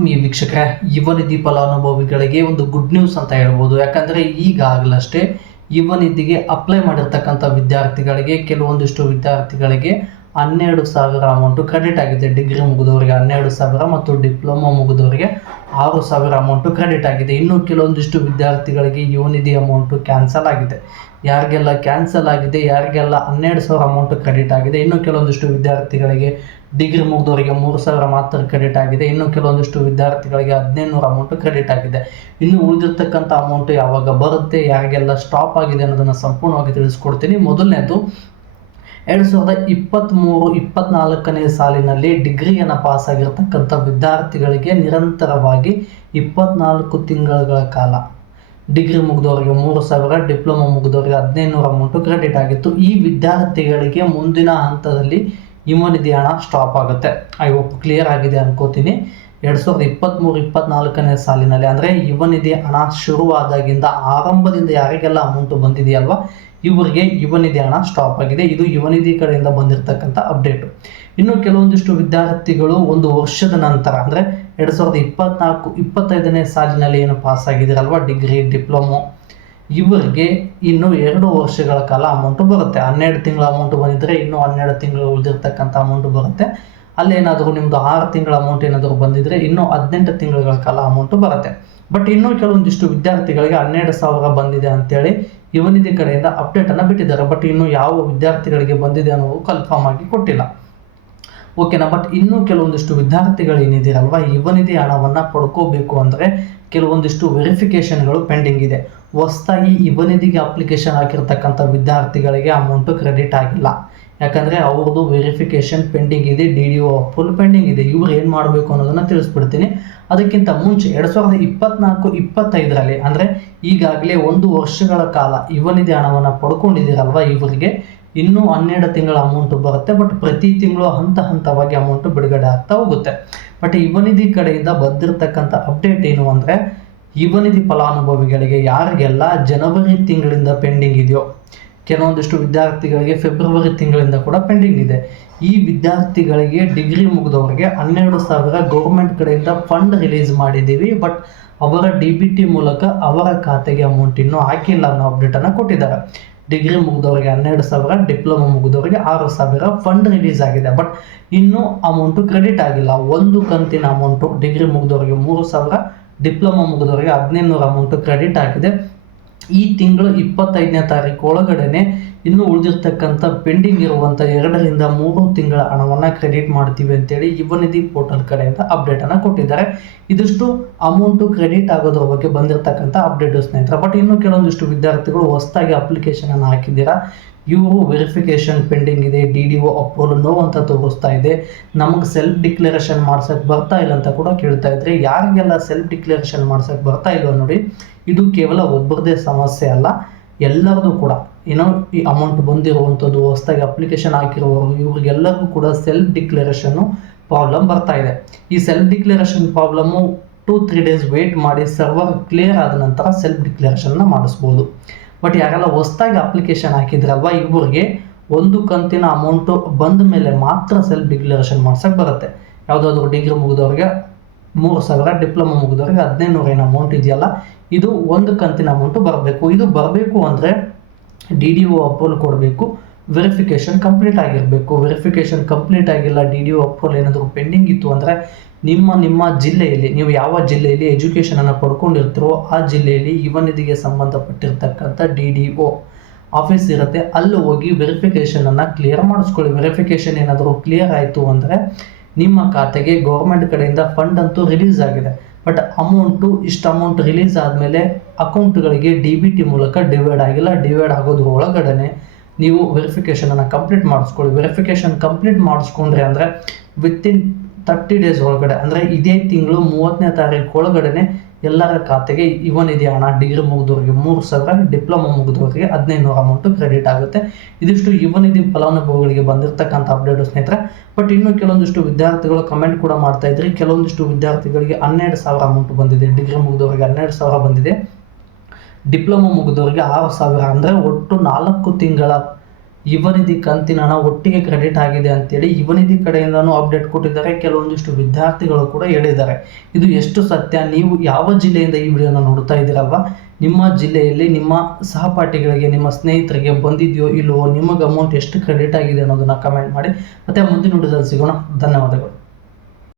ಆತ್ಮೀಯ ವೀಕ್ಷಕರೇ, ಯುವ ನಿಧಿ ಫಲಾನುಭವಿಗಳಿಗೆ ಒಂದು ಗುಡ್ ನ್ಯೂಸ್ ಅಂತ ಹೇಳ್ಬೋದು. ಯಾಕಂದರೆ ಈಗಾಗಲಷ್ಟೇ ಯುವ ನಿಧಿಗೆ ಅಪ್ಲೈ ಮಾಡಿರ್ತಕ್ಕಂಥ ವಿದ್ಯಾರ್ಥಿಗಳಿಗೆ ಕೆಲವೊಂದಿಷ್ಟು ವಿದ್ಯಾರ್ಥಿಗಳಿಗೆ 12,000 ಅಮೌಂಟು ಕ್ರೆಡಿಟ್ ಆಗಿದೆ. ಡಿಗ್ರಿ ಮುಗಿದವರಿಗೆ 12,000 ಮತ್ತು ಡಿಪ್ಲೊಮಾ ಮುಗಿದವರಿಗೆ 6,000 ಅಮೌಂಟು ಕ್ರೆಡಿಟ್ ಆಗಿದೆ. ಇನ್ನು ಕೆಲವೊಂದಿಷ್ಟು ವಿದ್ಯಾರ್ಥಿಗಳಿಗೆ ಯುವ ನಿಧಿ ಅಮೌಂಟು ಕ್ಯಾನ್ಸಲ್ ಆಗಿದೆ. ಯಾರಿಗೆಲ್ಲ ಕ್ಯಾನ್ಸಲ್ ಆಗಿದೆ, ಯಾರಿಗೆಲ್ಲ 12,000 ಅಮೌಂಟು ಕ್ರೆಡಿಟ್ ಆಗಿದೆ. ಇನ್ನು ಕೆಲವೊಂದಿಷ್ಟು ವಿದ್ಯಾರ್ಥಿಗಳಿಗೆ ಡಿಗ್ರಿ ಮುಗಿದವರಿಗೆ 3,000 ಮಾತ್ರ ಕ್ರೆಡಿಟ್ ಆಗಿದೆ. ಇನ್ನು ಕೆಲವೊಂದಿಷ್ಟು ವಿದ್ಯಾರ್ಥಿಗಳಿಗೆ 1,500 ಅಮೌಂಟು ಕ್ರೆಡಿಟ್ ಆಗಿದೆ. ಇನ್ನು ಉಳಿದಿರ್ತಕ್ಕಂಥ ಅಮೌಂಟು ಯಾವಾಗ ಬರುತ್ತೆ, ಯಾರಿಗೆಲ್ಲ ಸ್ಟಾಪ್ ಆಗಿದೆ ಅನ್ನೋದನ್ನು ಸಂಪೂರ್ಣವಾಗಿ ತಿಳಿಸ್ಕೊಡ್ತೀನಿ. ಮೊದಲನೇದು 2023-24ನೇ ಸಾಲಿನಲ್ಲಿ ಡಿಗ್ರಿಯನ್ನು ಪಾಸ್ ಆಗಿರ್ತಕ್ಕಂಥ ವಿದ್ಯಾರ್ಥಿಗಳಿಗೆ ನಿರಂತರವಾಗಿ 24 ತಿಂಗಳ ಕಾಲ ಡಿಗ್ರಿ ಮುಗಿದವರಿಗೆ 3,000, ಡಿಪ್ಲೊಮಾ ಮುಗಿದವರಿಗೆ 1,500 ಅಮೌಂಟು ಕ್ರೆಡಿಟ್ ಆಗಿತ್ತು. ಈ ವಿದ್ಯಾರ್ಥಿಗಳಿಗೆ ಮುಂದಿನ ಹಂತದಲ್ಲಿ ಯುವ ನಿಧಿ ಹಣ ಸ್ಟಾಪ್ ಆಗುತ್ತೆ. ಐ ಹೋಪ್ ಕ್ಲಿಯರ್ ಆಗಿದೆ ಅನ್ಕೋತೀನಿ. 2023-24ನೇ ಸಾಲಿನಲ್ಲಿ ಅಂದರೆ ಯುವ ನಿಧಿ ಹಣ ಶುರುವಾದಾಗಿಂದ ಆರಂಭದಿಂದ ಯಾರಿಗೆಲ್ಲ ಅಮೌಂಟು ಬಂದಿದೆಯಲ್ವ, ಇವರಿಗೆ ಯುವ ನಿಧಿ ಹಣ ಸ್ಟಾಪ್ ಆಗಿದೆ. ಇದು ಯುವ ನಿಧಿ ಕಡೆಯಿಂದ ಬಂದಿರತಕ್ಕಂಥ ಅಪ್ಡೇಟು. ಇನ್ನು ಕೆಲವೊಂದಿಷ್ಟು ವಿದ್ಯಾರ್ಥಿಗಳು ಒಂದು ವರ್ಷದ ನಂತರ ಅಂದರೆ 2024-25ನೇ ಸಾಲಿನಲ್ಲಿ ಏನು ಪಾಸ್ ಆಗಿದ್ದೀರಲ್ವ, ಡಿಗ್ರಿ ಡಿಪ್ಲೊಮೊ, ಇವರಿಗೆ ಇನ್ನು 2 ವರ್ಷಗಳ ಕಾಲ ಅಮೌಂಟು ಬರುತ್ತೆ. 12 ತಿಂಗಳ ಅಮೌಂಟು ಬಂದಿದ್ದರೆ ಇನ್ನು 12 ತಿಂಗಳು ಉಳಿದಿರ್ತಕ್ಕಂಥ ಅಮೌಂಟು ಬರುತ್ತೆ. ಅಲ್ಲೇನಾದರೂ ನಿಮ್ಮದು 6 ತಿಂಗಳ ಅಮೌಂಟ್ ಏನಾದರೂ ಬಂದಿದ್ದರೆ ಇನ್ನೂ 18 ತಿಂಗಳ ಕಾಲ ಅಮೌಂಟು ಬರುತ್ತೆ. ಬಟ್ ಇನ್ನೂ ಕೆಲವೊಂದಿಷ್ಟು ವಿದ್ಯಾರ್ಥಿಗಳಿಗೆ 12,000 ಬಂದಿದೆ ಅಂತೇಳಿ ಯುವ ನಿಧಿ ಕಡೆಯಿಂದ ಅಪ್ಡೇಟನ್ನು ಬಿಟ್ಟಿದ್ದಾರೆ. ಬಟ್ ಇನ್ನು ಯಾವ ವಿದ್ಯಾರ್ಥಿಗಳಿಗೆ ಬಂದಿದೆ ಅನ್ನೋದು ಕನ್ಫರ್ಮ್ ಆಗಿ ಕೊಟ್ಟಿಲ್ಲ. ಓಕೆನಾ. ಬಟ್ ಇನ್ನೂ ಕೆಲವೊಂದಿಷ್ಟು ವಿದ್ಯಾರ್ಥಿಗಳು ಏನಿದ್ದೀರಲ್ವ, ಯುವ ನಿಧಿ ಹಣವನ್ನು ಪಡ್ಕೋಬೇಕು ಅಂದರೆ ಕೆಲವೊಂದಿಷ್ಟು ವೆರಿಫಿಕೇಷನ್ಗಳು ಪೆಂಡಿಂಗ್ ಇದೆ. ಹೊಸದಾಗಿ ಯುವ ನಿಧಿಗೆ ಅಪ್ಲಿಕೇಶನ್ ಹಾಕಿರ್ತಕ್ಕಂಥ ವಿದ್ಯಾರ್ಥಿಗಳಿಗೆ ಅಮೌಂಟು ಕ್ರೆಡಿಟ್ ಆಗಿಲ್ಲ. ಯಾಕಂದರೆ ಅವ್ರದ್ದು ವೆರಿಫಿಕೇಷನ್ ಪೆಂಡಿಂಗ್ ಇದೆ, DDO ಅಪ್ರೂವಲ್ ಪೆಂಡಿಂಗ್ ಇದೆ. ಇವ್ರು ಏನು ಮಾಡಬೇಕು ಅನ್ನೋದನ್ನು ತಿಳಿಸ್ಬಿಡ್ತೀನಿ. ಅದಕ್ಕಿಂತ ಮುಂಚೆ 2024-25ರಲ್ಲಿ ಅಂದರೆ ಈಗಾಗಲೇ 1 ವರ್ಷಗಳ ಕಾಲ ಯುವ ನಿಧಿ ಹಣವನ್ನು ಪಡ್ಕೊಂಡಿದ್ದೀರಲ್ವ, ಇವರಿಗೆ ಇನ್ನೂ 12 ತಿಂಗಳ ಅಮೌಂಟು ಬರುತ್ತೆ. ಬಟ್ ಪ್ರತಿ ತಿಂಗಳು ಹಂತವಾಗಿ ಅಮೌಂಟು ಬಿಡುಗಡೆ ಆಗ್ತಾ ಹೋಗುತ್ತೆ. ಬಟ್ ಯುವ ನಿಧಿ ಕಡೆಯಿಂದ ಬಂದಿರತಕ್ಕಂಥ ಅಪ್ಡೇಟ್ ಏನು ಅಂದರೆ, ಯುವ ನಿಧಿ ಫಲಾನುಭವಿಗಳಿಗೆ ಯಾರಿಗೆಲ್ಲ ಜನವರಿ ತಿಂಗಳಿಂದ ಪೆಂಡಿಂಗ್ ಇದೆಯೋ, ಕೆಲವೊಂದಿಷ್ಟು ವಿದ್ಯಾರ್ಥಿಗಳಿಗೆ ಫೆಬ್ರವರಿ ತಿಂಗಳಿಂದ ಕೂಡ ಪೆಂಡಿಂಗ್ ಇದೆ. ಈ ವಿದ್ಯಾರ್ಥಿಗಳಿಗೆ ಡಿಗ್ರಿ ಮುಗಿದವರಿಗೆ 12,000 ಗೌರ್ಮೆಂಟ್ ಕಡೆಯಿಂದ ಫಂಡ್ ರಿಲೀಸ್ ಮಾಡಿದ್ದೀವಿ. ಬಟ್ ಅವರ DBT ಮೂಲಕ ಅವರ ಖಾತೆಗೆ ಅಮೌಂಟ್ ಇನ್ನೂ ಹಾಕಿಲ್ಲ ಅನ್ನೋ ಅಪ್ಡೇಟನ್ನು ಕೊಟ್ಟಿದ್ದಾರೆ. ಡಿಗ್ರಿ ಮುಗಿದವರಿಗೆ 12,000, ಡಿಪ್ಲೊಮಾ ಮುಗಿದವರಿಗೆ 6,000 ಫಂಡ್ ರಿಲೀಸ್ ಆಗಿದೆ. ಬಟ್ ಇನ್ನೂ ಅಮೌಂಟು ಕ್ರೆಡಿಟ್ ಆಗಿಲ್ಲ. ಒಂದು ಕಂತಿನ ಅಮೌಂಟು ಡಿಗ್ರಿ ಮುಗಿದವರಿಗೆ 3,000, ಡಿಪ್ಲೊಮಾ ಮುಗಿದವರಿಗೆ 1,500 ಅಮೌಂಟು ಕ್ರೆಡಿಟ್ ಆಗಿದೆ. ಈ ತಿಂಗಳು 25ನೇ ತಾರೀಕು ಒಳಗಡೆ ಇನ್ನು ಉಳಿದಿರ್ತಕ್ಕಂಥ ಪೆಂಡಿಂಗ್ ಇರುವಂಥ 2-3 ತಿಂಗಳ ಹಣವನ್ನು ಕ್ರೆಡಿಟ್ ಮಾಡ್ತೀವಿ ಅಂತೇಳಿ ಯುವ ನಿಧಿ ಪೋರ್ಟಲ್ ಕಡೆಯಿಂದ ಅಪ್ಡೇಟನ್ನು ಕೊಟ್ಟಿದ್ದಾರೆ. ಇದಿಷ್ಟು ಅಮೌಂಟು ಕ್ರೆಡಿಟ್ ಆಗೋದ್ರ ಬಗ್ಗೆ ಬಂದಿರತಕ್ಕಂಥ ಅಪ್ಡೇಟು ಸ್ನೇಹಿತರೆ. ಬಟ್ ಇನ್ನು ಕೆಲವೊಂದಿಷ್ಟು ವಿದ್ಯಾರ್ಥಿಗಳು ಹೊಸದಾಗಿ ಅಪ್ಲಿಕೇಶನನ್ನು ಹಾಕಿದ್ದೀರಾ, ಇವರು ವೆರಿಫಿಕೇಷನ್ ಪೆಂಡಿಂಗ್ ಇದೆ, DDO ಅಪ್ರೂವಲ್ ನೋ ಅಂತ ತೋರಿಸ್ತಾ ಇದೆ, ನಮಗೆ ಸೆಲ್ಫ್ ಡಿಕ್ಲರೇಷನ್ ಮಾಡ್ಸೋಕ್ಕೆ ಬರ್ತಾ ಇಲ್ಲ ಅಂತ ಕೂಡ ಕೇಳ್ತಾ ಇದ್ರೆ. ಯಾರಿಗೆಲ್ಲ ಸೆಲ್ಫ್ ಡಿಕ್ಲರೇಷನ್ ಮಾಡ್ಸೋಕ್ಕೆ ಬರ್ತಾ ಇಲ್ವ ನೋಡಿ, ಇದು ಕೇವಲ ಒಬ್ಬರದೇ ಸಮಸ್ಯೆ ಅಲ್ಲ, ಎಲ್ಲರದು ಕೂಡ ಏನೋ ಈ ಅಮೌಂಟ್ ಬಂದಿರುವಂಥದ್ದು ಹೊಸದಾಗಿ ಅಪ್ಲಿಕೇಶನ್ ಹಾಕಿರುವವರು ಇವ್ರಿಗೆಲ್ಲರಿಗೂ ಕೂಡ ಸೆಲ್ಫ್ ಡಿಕ್ಲರೇಷನ್ನು ಪ್ರಾಬ್ಲಮ್ ಬರ್ತಾ ಇದೆ. ಈ self declaration problem 2-3 days wait ಮಾಡಿ ಸರ್ವರ್ ಕ್ಲಿಯರ್ ಆದ ನಂತರ ಸೆಲ್ಫ್ ಡಿಕ್ಲರೇಷನ್ನ ಮಾಡಿಸ್ಬೋದು. ಬಟ್ ಯಾರೆಲ್ಲ ಹೊಸದಾಗಿ ಅಪ್ಲಿಕೇಶನ್ ಹಾಕಿದ್ರಲ್ವ, ಇವರಿಗೆ ಒಂದು ಕಂತಿನ ಅಮೌಂಟು ಬಂದ ಮೇಲೆ ಮಾತ್ರ ಸೆಲ್ಫ್ ಡಿಕ್ಲರೇಷನ್ ಮಾಡ್ಸೋಕ್ಕೆ ಬರುತ್ತೆ. ಯಾವುದಾದ್ರೂ ಡಿಗ್ರಿ ಮುಗಿದವ್ರಿಗೆ 3,000, ಡಿಪ್ಲೊಮಾ ಮುಗಿದವ್ರಿಗೆ 1,500 ಏನು ಅಮೌಂಟ್ ಇದೆಯಲ್ಲ, ಇದು ಒಂದು ಕಂತಿನ ಅಮೌಂಟು ಬರಬೇಕು. ಇದು ಬರಬೇಕು ಅಂದರೆ DDO ಅಪ್ರೂವಲ್ ಕೊಡಬೇಕು, ವೆರಿಫಿಕೇಷನ್ ಕಂಪ್ಲೀಟ್ ಆಗಿರಬೇಕು. ವೆರಿಫಿಕೇಷನ್ ಕಂಪ್ಲೀಟ್ ಆಗಿಲ್ಲ, DDO ಅಪ್ರೂವಲ್ ಏನಾದರೂ ಪೆಂಡಿಂಗ್ ಇತ್ತು ಅಂದರೆ ನಿಮ್ಮ ಜಿಲ್ಲೆಯಲ್ಲಿ, ನೀವು ಯಾವ ಜಿಲ್ಲೆಯಲ್ಲಿ ಎಜುಕೇಷನನ್ನು ಪಡ್ಕೊಂಡಿರ್ತೀರೋ ಆ ಜಿಲ್ಲೆಯಲ್ಲಿ ಯುವ ನಿಧಿಗೆ ಸಂಬಂಧಪಟ್ಟಿರ್ತಕ್ಕಂಥ DDO ಆಫೀಸ್ ಇರುತ್ತೆ, ಅಲ್ಲಿ ಹೋಗಿ ವೆರಿಫಿಕೇಷನನ್ನು ಕ್ಲಿಯರ್ ಮಾಡಿಸ್ಕೊಳ್ಳಿ. ವೆರಿಫಿಕೇಷನ್ ಏನಾದರೂ ಕ್ಲಿಯರ್ ಆಯಿತು ಅಂದರೆ ನಿಮ್ಮ ಖಾತೆಗೆ ಗೌರ್ಮೆಂಟ್ ಕಡೆಯಿಂದ ಫಂಡ್ ಅಂತೂ ರಿಲೀಸ್ ಆಗಿದೆ. ಬಟ್ ಇಷ್ಟು ಅಮೌಂಟ್ ರಿಲೀಸ್ ಆದಮೇಲೆ ಅಕೌಂಟ್ಗಳಿಗೆ DBT ಮೂಲಕ ಡಿವೈಡ್ ಆಗಿಲ್ಲ. ಡಿವೈಡ್ ಆಗೋದ್ರ ಒಳಗಡೆ ನೀವು ವೆರಿಫಿಕೇಷನನ್ನು ಕಂಪ್ಲೀಟ್ ಮಾಡಿಸ್ಕೊಳ್ಳಿ. ವೆರಿಫಿಕೇಷನ್ ಕಂಪ್ಲೀಟ್ ಮಾಡಿಸ್ಕೊಂಡ್ರೆ ಅಂದರೆ ವಿತಿನ್ 30 ಡೇಸ್ ಒಳಗಡೆ ಅಂದರೆ ಇದೇ ತಿಂಗಳು 30ನೇ ತಾರೀಕು ಒಳಗಡೆ ಎಲ್ಲರ ಖಾತೆಗೆ ಯುವ ನಿಧಿ ಹಣ ಡಿಗ್ರಿ ಮುಗಿದವರಿಗೆ 3,000, ಡಿಪ್ಲೊಮಾ ಮುಗಿದವರಿಗೆ 1,500 ಅಮೌಂಟು ಕ್ರೆಡಿಟ್ ಆಗುತ್ತೆ. ಇದಿಷ್ಟು ಯುವ ನಿಧಿ ಫಲಾನುಭವಿಗಳಿಗೆ ಬಂದಿರತಕ್ಕಂಥ ಅಪ್ಡೇಟು ಸ್ನೇಹಿತರೆ. ಬಟ್ ಇನ್ನು ಕೆಲವೊಂದಿಷ್ಟು ವಿದ್ಯಾರ್ಥಿಗಳು ಕಮೆಂಟ್ ಕೂಡ ಮಾಡ್ತಾ ಇದ್ರಿ, ಕೆಲವೊಂದಿಷ್ಟು ವಿದ್ಯಾರ್ಥಿಗಳಿಗೆ 12,000 ಅಮೌಂಟ್ ಬಂದಿದೆ, ಡಿಗ್ರಿ ಮುಗಿದವರಿಗೆ 12,000 ಬಂದಿದೆ, ಡಿಪ್ಲೊಮಾ ಮುಗಿದವರಿಗೆ 6,000 ಅಂದರೆ ಒಟ್ಟು 4 ತಿಂಗಳ ಯುವನಿಧಿ ಕಂತಿನ ಹಣ ಒಟ್ಟಿಗೆ ಕ್ರೆಡಿಟ್ ಆಗಿದೆ ಅಂತೇಳಿ ಯುವನಿಧಿ ಕಡೆಯಿಂದನೂ ಅಪ್ಡೇಟ್ ಕೊಟ್ಟಿದ್ದಾರೆ. ಕೆಲವೊಂದಿಷ್ಟು ವಿದ್ಯಾರ್ಥಿಗಳು ಕೂಡ ಹೇಳಿದ್ದಾರೆ. ಇದು ಎಷ್ಟು ಸತ್ಯ? ನೀವು ಯಾವ ಜಿಲ್ಲೆಯಿಂದ ಈ ವಿಡಿಯೋನ ನೋಡ್ತಾ ಇದ್ದೀರಲ್ವಾ, ನಿಮ್ಮ ಜಿಲ್ಲೆಯಲ್ಲಿ ನಿಮ್ಮ ಸಹಪಾಠಿಗಳಿಗೆ, ನಿಮ್ಮ ಸ್ನೇಹಿತರಿಗೆ ಬಂದಿದೆಯೋ ಇಲ್ಲವೋ, ನಿಮಗೆ ಅಮೌಂಟ್ ಎಷ್ಟು ಕ್ರೆಡಿಟ್ ಆಗಿದೆ ಅನ್ನೋದನ್ನ ಕಮೆಂಟ್ ಮಾಡಿ. ಮತ್ತೆ ಮುಂದಿನ ವಿಡಿಯೋದಲ್ಲಿ ಸಿಗೋಣ. ಧನ್ಯವಾದಗಳು.